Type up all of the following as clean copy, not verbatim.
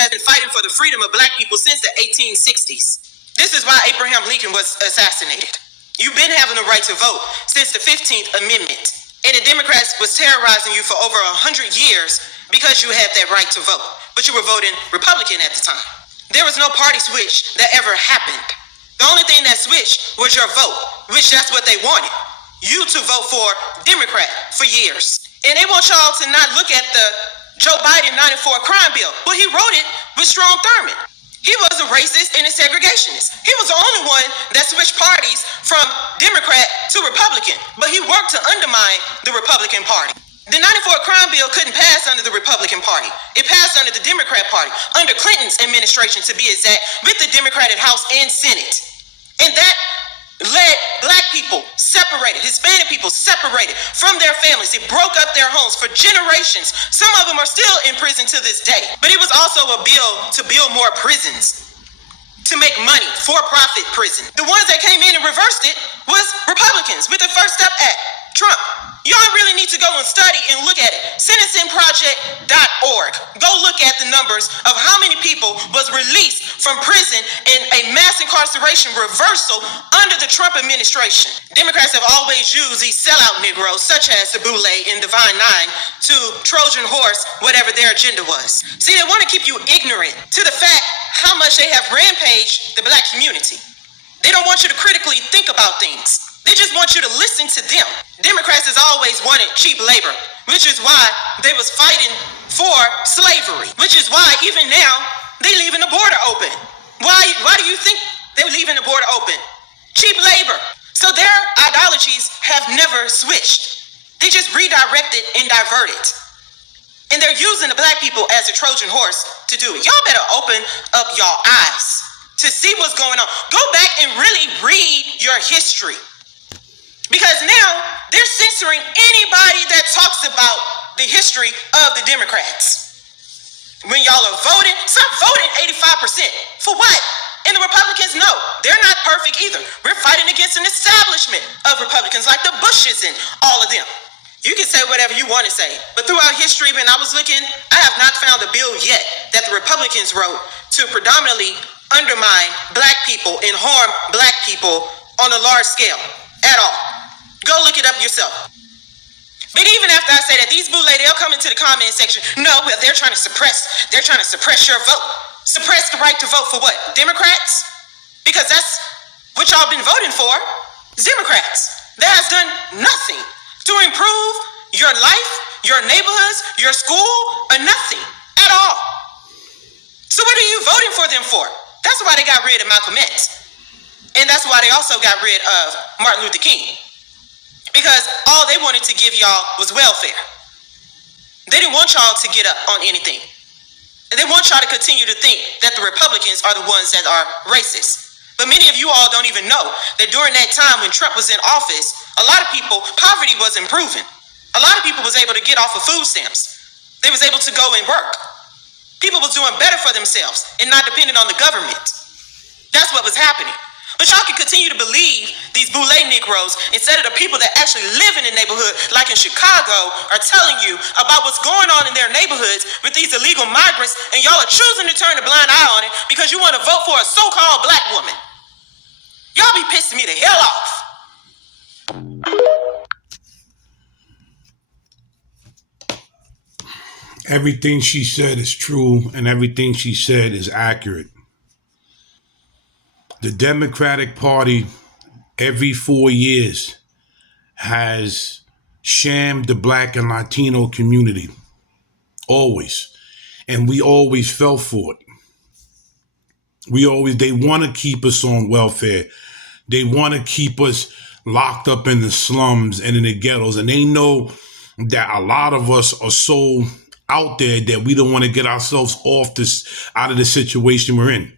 has been fighting for the freedom of black people since the 1860s. This is why Abraham Lincoln was assassinated. You've been having the right to vote since the 15th Amendment. And the Democrats was terrorizing you for over 100 years because you had that right to vote. But you were voting Republican at the time. There was no party switch that ever happened. The only thing that switched was your vote, which that's what they wanted. You to vote for Democrat for years. And they want y'all to not look at the Joe Biden 94 crime bill. Well, he wrote it with Strom Thurmond. He was a racist and a segregationist. He was the only one that switched parties from Democrat to Republican, but he worked to undermine the Republican Party. The 94 crime bill couldn't pass under the Republican Party. It passed under the Democrat Party, under Clinton's administration to be exact, with the Democratic House and Senate. And that led black people separated, Hispanic people separated from their families. It broke up their homes for generations. Some of them are still in prison to this day. But it was also a bill to build more prisons, to make money, for-profit prison. The ones that came in and reversed it was Republicans with the First Step Act, Trump. Y'all really need to go and study and look at it. Sentencingproject.org. Go look at the numbers of how many people was released from prison in a mass incarceration reversal under the Trump administration. Democrats have always used these sellout Negroes, such as the Boule and Divine Nine, to Trojan horse whatever their agenda was. See, they want to keep you ignorant to the fact how much they have rampaged the black community. They don't want you to critically think about things. They just want you to listen to them. Democrats has always wanted cheap labor, which is why they was fighting for slavery, which is why even now they leaving the border open. Why do you think they're leaving the border open? Cheap labor. So their ideologies have never switched. They just redirected and diverted. And they're using the black people as a Trojan horse to do it. Y'all better open up y'all eyes to see what's going on. Go back and really read your history. Because now they're censoring anybody that talks about the history of the Democrats. When y'all are voting, stop voting 85%. For what? And the Republicans, no, they're not perfect either. We're fighting against an establishment of Republicans like the Bushes and all of them. You can say whatever you want to say, but throughout history, when I was looking, I have not found a bill yet that the Republicans wrote to predominantly undermine black people and harm black people on a large scale at all. Go look it up yourself. But even after I say that, these Boule, they'll come into the comment section. No, well, they're trying to suppress your vote. Suppress the right to vote for what? Democrats? Because that's what y'all been voting for. Democrats. That has done nothing to improve your life, your neighborhoods, your school, or nothing at all. So what are you voting for them for? That's why they got rid of Malcolm X. And that's why they also got rid of Martin Luther King. Because all they wanted to give y'all was welfare. They didn't want y'all to get up on anything. And they want y'all to continue to think that the Republicans are the ones that are racist. But many of you all don't even know that during that time when Trump was in office, a lot of people, poverty was improving. A lot of people was able to get off of food stamps. They was able to go and work. People was doing better for themselves and not dependent on the government. That's what was happening. But y'all can continue to believe these Boule Negroes instead of the people that actually live in the neighborhood, like in Chicago, are telling you about what's going on in their neighborhoods with these illegal migrants, and y'all are choosing to turn a blind eye on it because you want to vote for a so-called black woman. Y'all be pissing me the hell off. Everything she said is true, and everything she said is accurate. The Democratic Party, every 4 years, has shamed the black and Latino community. Always. And we always fell for it. They want to keep us on welfare. They want to keep us locked up in the slums and in the ghettos. And they know that a lot of us are so out there that we don't want to get ourselves out of the situation we're in.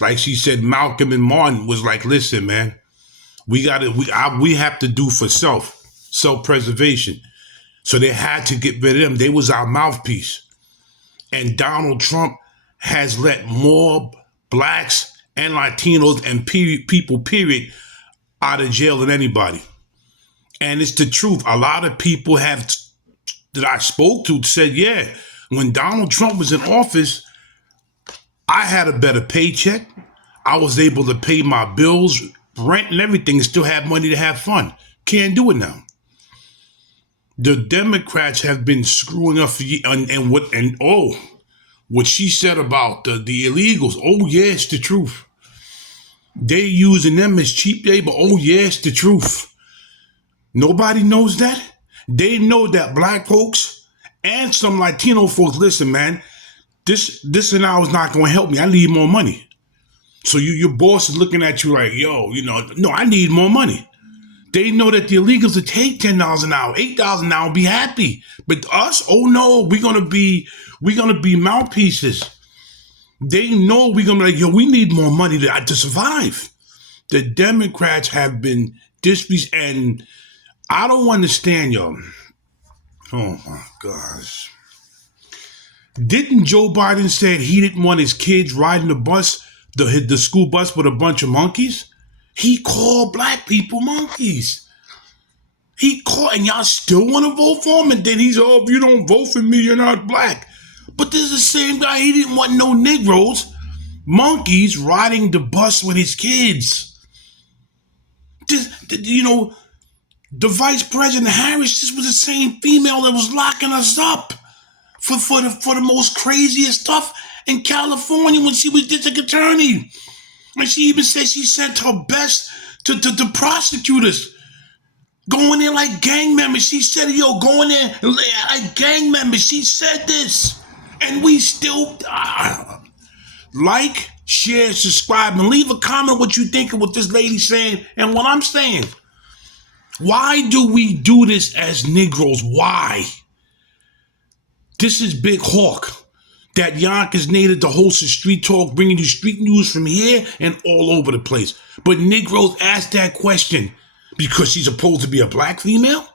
Like she said, Malcolm and Martin was like, listen, man, we have to do for self-preservation. So they had to get rid of them. They was our mouthpiece. And Donald Trump has let more blacks and Latinos and people, period, out of jail than anybody. And it's the truth. A lot of people that I spoke to said, yeah, when Donald Trump was in office, I had a better paycheck. I was able to pay my bills, rent, and everything, and still have money to have fun. Can't do it now. The Democrats have been screwing up for years, what she said about the illegals. Oh yeah, it's the truth. They using them as cheap labor. Oh yeah, it's the truth. Nobody knows that. They know that black folks and some Latino folks, listen, man, this and now is not going to help me. I need more money. So your boss is looking at you like, yo, no, I need more money. They know that the illegals will take $10 an hour, $8 an hour, and be happy. But us, oh no, we're gonna be mouthpieces. They know we're gonna be like, yo, we need more money to survive. The Democrats have been disrespectful, and I don't understand, yo. Oh my gosh. Didn't Joe Biden say he didn't want his kids riding the bus, the school bus with a bunch of monkeys? He called black people monkeys. And y'all still want to vote for him? And then he's, oh, if you don't vote for me, you're not black. But this is the same guy. He didn't want no Negroes, monkeys riding the bus with his kids. The Vice President Harris, this was the same female that was locking us up for the most craziest stuff in California when she was district attorney. And she even said she sent her best to prosecutors. Going in like gang members. She said, yo, going in like gang members. She said this. And we still like, share, subscribe, and leave a comment what you think of what this lady's saying and what I'm saying. Why do we do this as Negroes? Why? This is Big Hawk. That Yonkers native to host a street talk, bringing you street news from here and all over the place. But Negroes ask that question because she's supposed to be a black female?